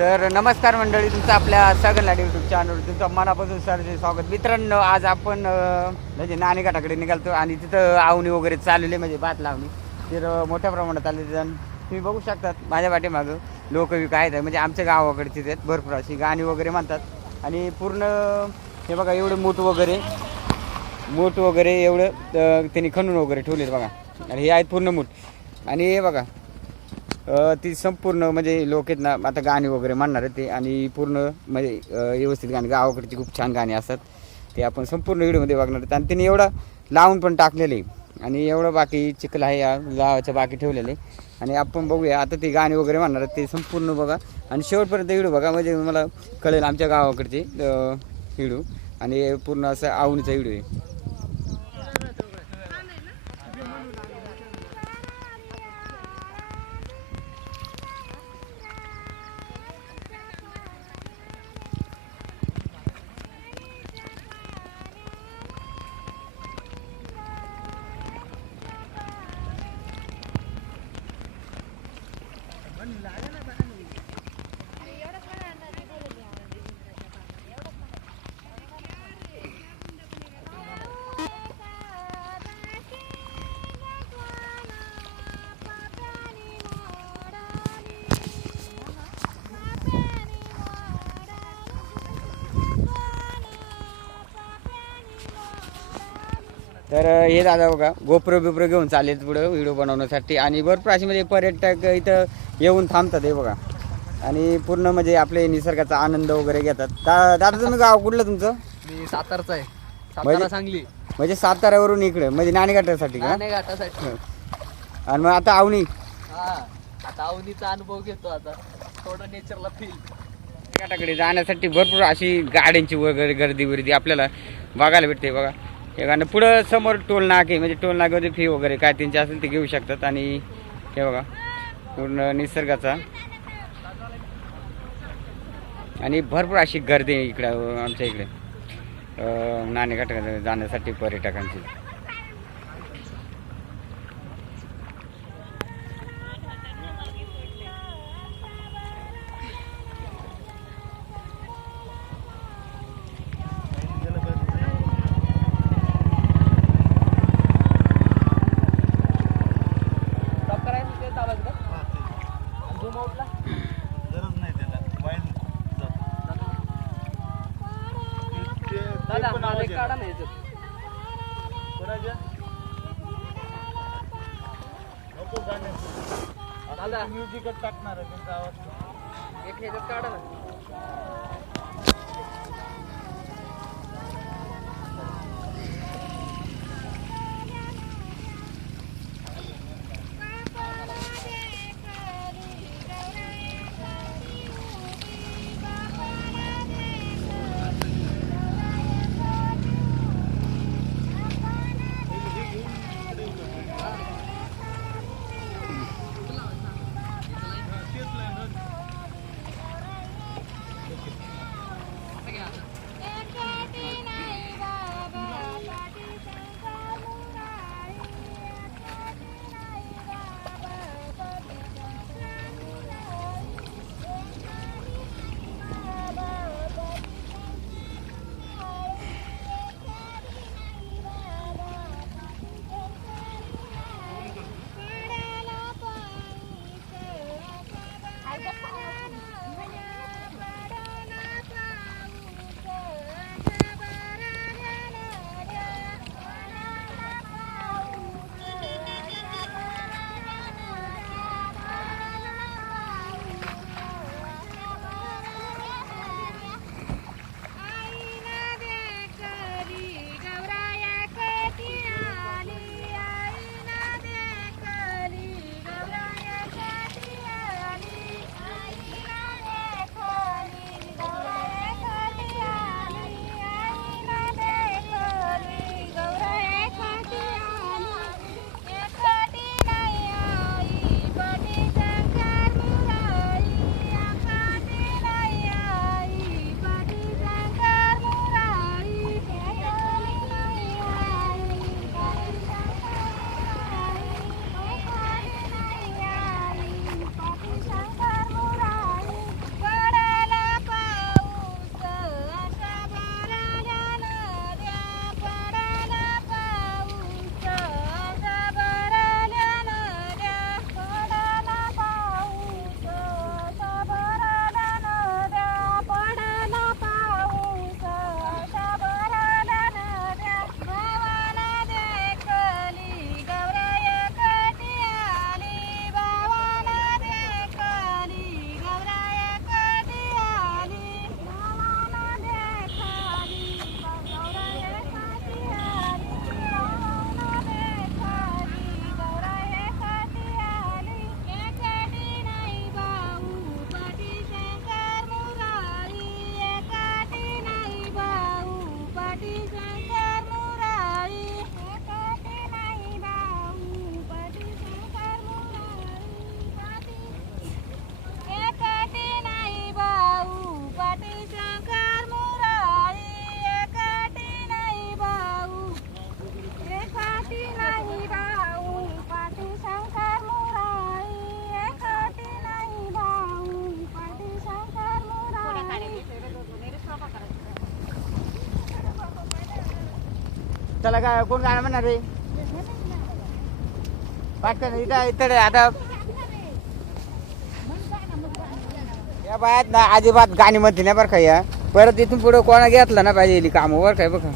तर नमस्कार मंडळी, तुमचं आपल्या सगळ्यांना यूट्यूब चॅनलवर तुमचं मनापासून सरचे स्वागत. मित्रांनो, आज आपण म्हणजे नाणेघाटाकडे निघालतो आणि तिथं आवणी वगैरे चाललेली म्हणजे भात लावणी. तर मोठ्या प्रमाणात आले जण तुम्ही बघू शकतात माझ्या पाठीमागं लोकविक आहेत. म्हणजे आमच्या गावाकडचे आहेत, भरपूर अशी गाणी वगैरे म्हणतात आणि पूर्ण हे बघा एवढं मूठ वगैरे एवढं त्यांनी खणून वगैरे ठेवले बघा. आणि हे आहेत पूर्ण मूठ. आणि हे बघा ती संपूर्ण म्हणजे लोक आहेत ना आता गाणी वगैरे म्हणणार आहेत ते. आणि पूर्ण म्हणजे व्यवस्थित गाणी गावाकडची खूप छान गाणी असतात ते आपण संपूर्ण व्हिडिओमध्ये बघणार आहेत. आणि त्यांनी एवढं लावून पण टाकलेले आणि एवढं बाकी चिखल आहे लावायचं बाकी ठेवलेले. आणि आपण बघूया आता ते गाणी वगैरे म्हणणार आहेत ते संपूर्ण बघा आणि शेवटपर्यंत व्हिडिओ बघा म्हणजे मला कळेल आमच्या गावाकडचे व्हिडिओ. आणि पूर्ण असं आवणीचा व्हिडिओ आहे. तर हे दादा बघा गोप्रो घेऊन चालेल पुढं व्हिडिओ बनवण्यासाठी. आणि भरपूर अशी म्हणजे पर्यटक इथं येऊन थांबतात हे बघा. आणि पूर्ण म्हणजे आपले निसर्गाचा आनंद वगैरे घेतात. दादा तुम्ही गाव कुठलं तुमचं? मी सातारचा आहे. सातारा सांगली. म्हणजे साताऱ्यावरून इकडे म्हणजे नाणेघाटासाठी का? नाणेघाटासाठी. आणि मग आता आवणी हा, आता अवनीचा अनुभव घेतो. आता थोडं नेचरला फील. घाटाकडे जाण्यासाठी भरपूर अशी गाड्यांची वगैरे गर्दी आपल्याला बघायला भेटते बघा. हे गाणं पुढं समोर टोल नाके म्हणजे टोल नाक्यामध्ये फी वगैरे काय त्यांची असेल ते घेऊ शकतात. आणि हे बघा पूर्ण निसर्गाचा आणि भरपूर अशी गर्दी आहे इकडं आमच्या इकडे नाणेघाटाकडे जाण्यासाठी पर्यटकांची. काढा नाही दादा म्युझिकच टाकणार आहे त्यांचा आवाज एक ह्याच्यात काढा ना. चला काय कोण गाणं म्हणणार रे वाटतं ना इथं इथं आता या बायात ना अजिबात गाणी म्हणते नाही बरं का या परत इथून पुढे कोणा घेतलं ना पाहिजे काम वर काय बघा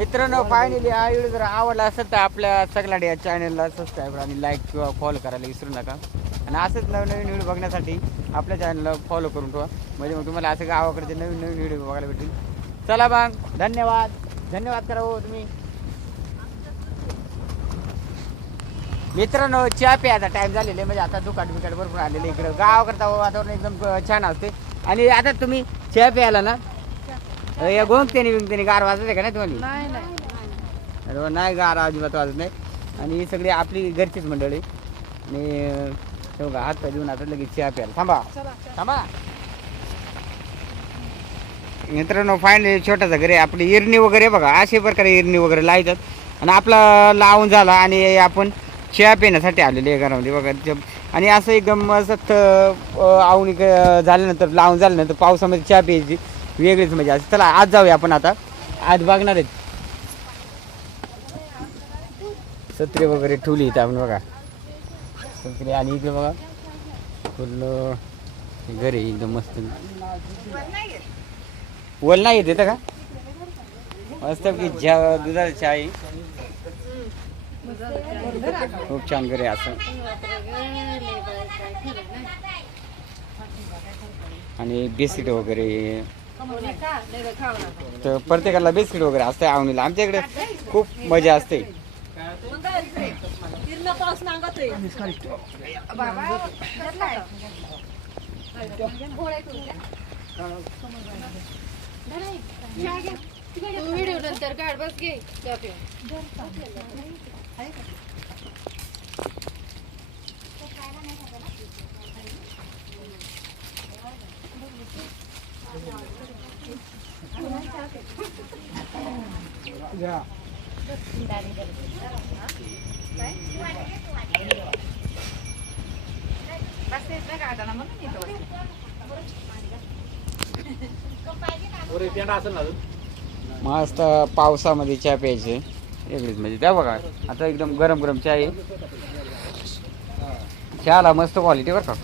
मित्रांनो फायनली हा व्हिडिओ जर आवडला असेल तर आपल्या सगळ्या या चॅनलला सबस्क्राईब आणि लाईक किंवा फॉलो करायला विसरू नका. आणि असंच नवनवीन व्हिडिओ बघण्यासाठी आपल्या चॅनलला फॉलो करून ठेवा, म्हणजे मग तुम्हाला असं गावाकडचे नवीन नवीन व्हिडिओ बघायला भेटेल. चला मग, धन्यवाद. धन्यवाद करा हो तुम्ही. मित्रांनो चहा प्यायचा टाईम झालेला आहे, म्हणजे आता दुकान भरपूर आलेले इकडं गावाकडचा वातावरण एकदम छान असते. आणि आता तुम्ही चहा प्यायला ना या गोंगतेने बिंगतेने गार वाजत का नाही तुम्हाला? अरे नाही, गार अजिबात वाजत नाही. आणि ही सगळी आपली घरचीच मंडळी. आणि बघा हात पाय देऊन आता लगेच चहा प्यायला थांबा. मित्रांनो फायनली छोटासा घरी आपली इरणी वगैरे बघा, अशा प्रकारे इरणी वगैरे लावतात. आणि आपला लावून झाला आणि आपण चहा पिण्यासाठी आलेले आहे घरामध्ये बघा. आणि असं एकदम मस्त आवणी झाल्यानंतर लावून झाल्यानंतर पावसामध्ये चहा प्यायची वेगळीच मजा असते. चला आज जाऊया आपण, आता आज बघणार आहेत सत्रे वगैरे ठेवली इथं आपण बघा सत्रे. आणि इथे बघा पूर्ण घरी एकदम मस्त. वल नाही येते का मस्त की दुधाची चहा आहे. खूप छान घरी असं. आणि बिस्किट वगैरे तर प्रत्येकाला बिस्किट वगैरे असते आवणीला. आमच्या इकडे खूप मजा असते. व्हिडिओ नंतर काढ बस घे. मस्त पावसामध्ये चहा प्यायचे वेगळीच म्हणजे. त्या बघा आता एकदम गरम गरम चहा आहे. चहाला मस्त क्वालिटी बरं का.